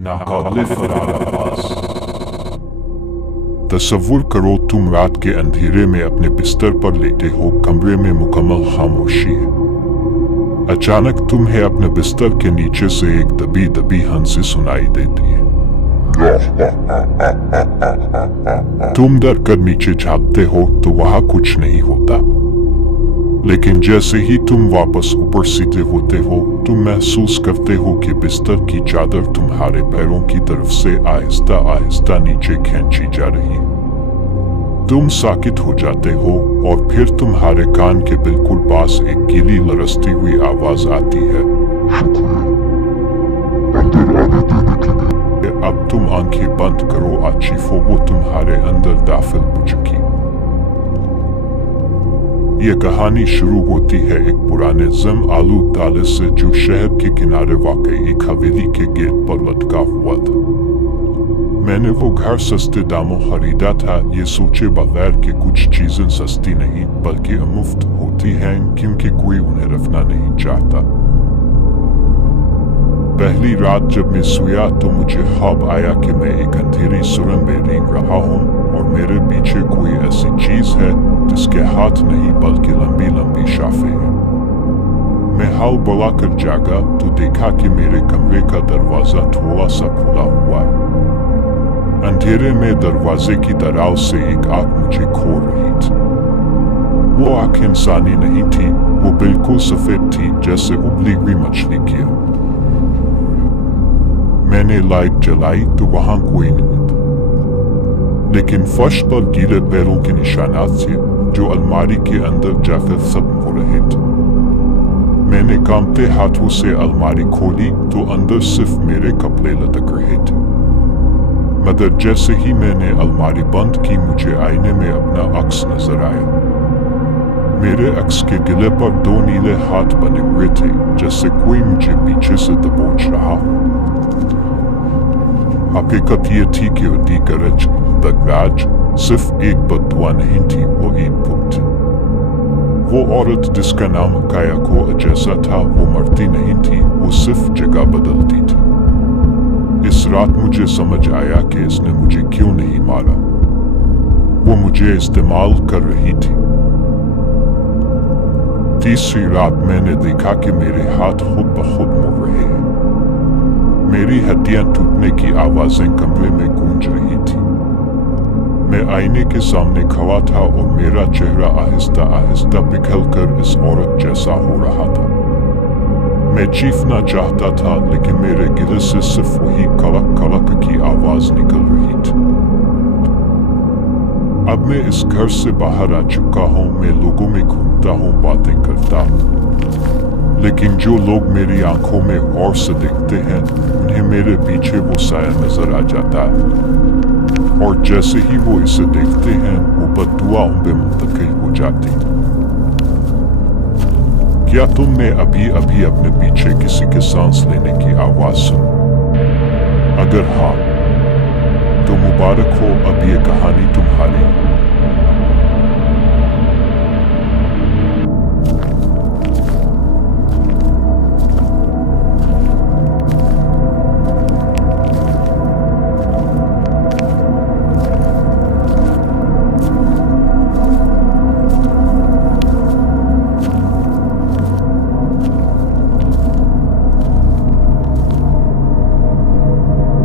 नाकाबिले फरार आवाज। तसव्वुर करो तुम रात के अंधेरे में अपने बिस्तर पर लेटे हो, कमरे में मुकम्मल खामोशी है। अचानक तुम्हें अपने बिस्तर के नीचे से एक दबी दबी हंसी सुनाई देती है। तुम डर कर नीचे झांकते हो तो वहां कुछ नहीं होता, लेकिन जैसे ही तुम वापस ऊपर सीधे होते हो, तुम महसूस करते हो कि बिस्तर की चादर तुम्हारे पैरों की तरफ से आहिस्ता आहिस्ता नीचे खींची जा रही है। तुम साकित हो जाते हो और फिर तुम्हारे कान के बिल्कुल पास एक गीली लरसती हुई आवाज आती है, अब तुम आंखें बंद करो, आचिफो वो तुम्हारे अंदर दाखिल हो चुकी। ये कहानी शुरू होती है एक पुराने जम आलूद ताले से जो शहर के किनारे वाक़ई एक हवेली के गेट पर लटका हुआ था। मैंने वो घर सस्ते दामों खरीदा था, ये सोचे बगैर कि कुछ चीजें सस्ती नहीं बल्कि मुफ्त होती हैं, क्योंकि कोई उन्हें रखना नहीं चाहता। पहली रात जब मैं सोया तो मुझे ख्वाब आया कि मैं एक अंधेरी सुरंग में रेंग रहा हूँ और मेरे पीछे कोई ऐसी चीज है जिसके हाथ नहीं बल्कि लंबी लंबी शाखें हैं। मैं हाल बुलाकर जागा तो देखा कि मेरे कमरे का दरवाजा थोड़ा सा खुला हुआ है। अंधेरे में दरवाजे की दरार से एक आंख मुझे खो रही थी। वो आंख इंसानी नहीं थी, वो बिल्कुल सफेद थी जैसे उबली हुई मछली की। मैंने लाइट जलाई तो वहां कोई नहीं था, लेकिन फर्श पर गीले पैरों के निशानात थे जो अलमारी के अंदर जाकर खत्म हो रहे थे। मैंने कांपते हाथों से अलमारी खोली तो अंदर सिर्फ मेरे कपड़े लटक रहे थे। मगर जैसे ही मैंने अलमारी बंद की, मुझे आईने में अपना अक्स नजर आया। मेरे अक्स के गले पर दो नीले हाथ बने हुए थे, जैसे कोई मुझे पीछे से दबोच रहा हो। हकीकत ये थी कि दी गरज दगराज सिर्फ एक बददुआ नहीं थी, वो एक भूत थी। वो औरत जिसका नाम कायाको जैसा था, वो मरती नहीं थी, वो सिर्फ जगह बदलती थी। इस रात मुझे समझ आया कि इसने मुझे क्यों नहीं मारा। वो मुझे इस्तेमाल कर रही थी। तीसरी रात मैंने देखा कि मेरे हाथ खुद ब खुद मुड़ रहे हैं। मेरी हड्डियां टूटने की आवाजें कमरे में गूंज रही थी। मैं आईने के सामने खड़ा था और मेरा चेहरा आहिस्ता आहिस्ता पिघलकर इस औरत जैसा हो रहा था। मैं चीखना चाहता था, लेकिन मेरे गिले से सिर्फ वही कड़क कड़क की आवाज निकल रही थी। अब मैं इस घर से बाहर आ चुका हूँ, मैं लोगों में घूमता हूँ, बातें करता हूँ, लेकिन जो लोग मेरी आंखों में गौर से देखते हैं, उन्हें मेरे पीछे वो साया नजर आ जाता है, और जैसे ही वो इसे देखते हैं, वो बददुआओं में मुंतकिल हो जाती है। क्या तुमने अभी अभी अपने पीछे किसी के सांस लेने की आवाज सुनी? अगर हाँ, तो मुबारक हो, अब ये कहानी तुम्हारी।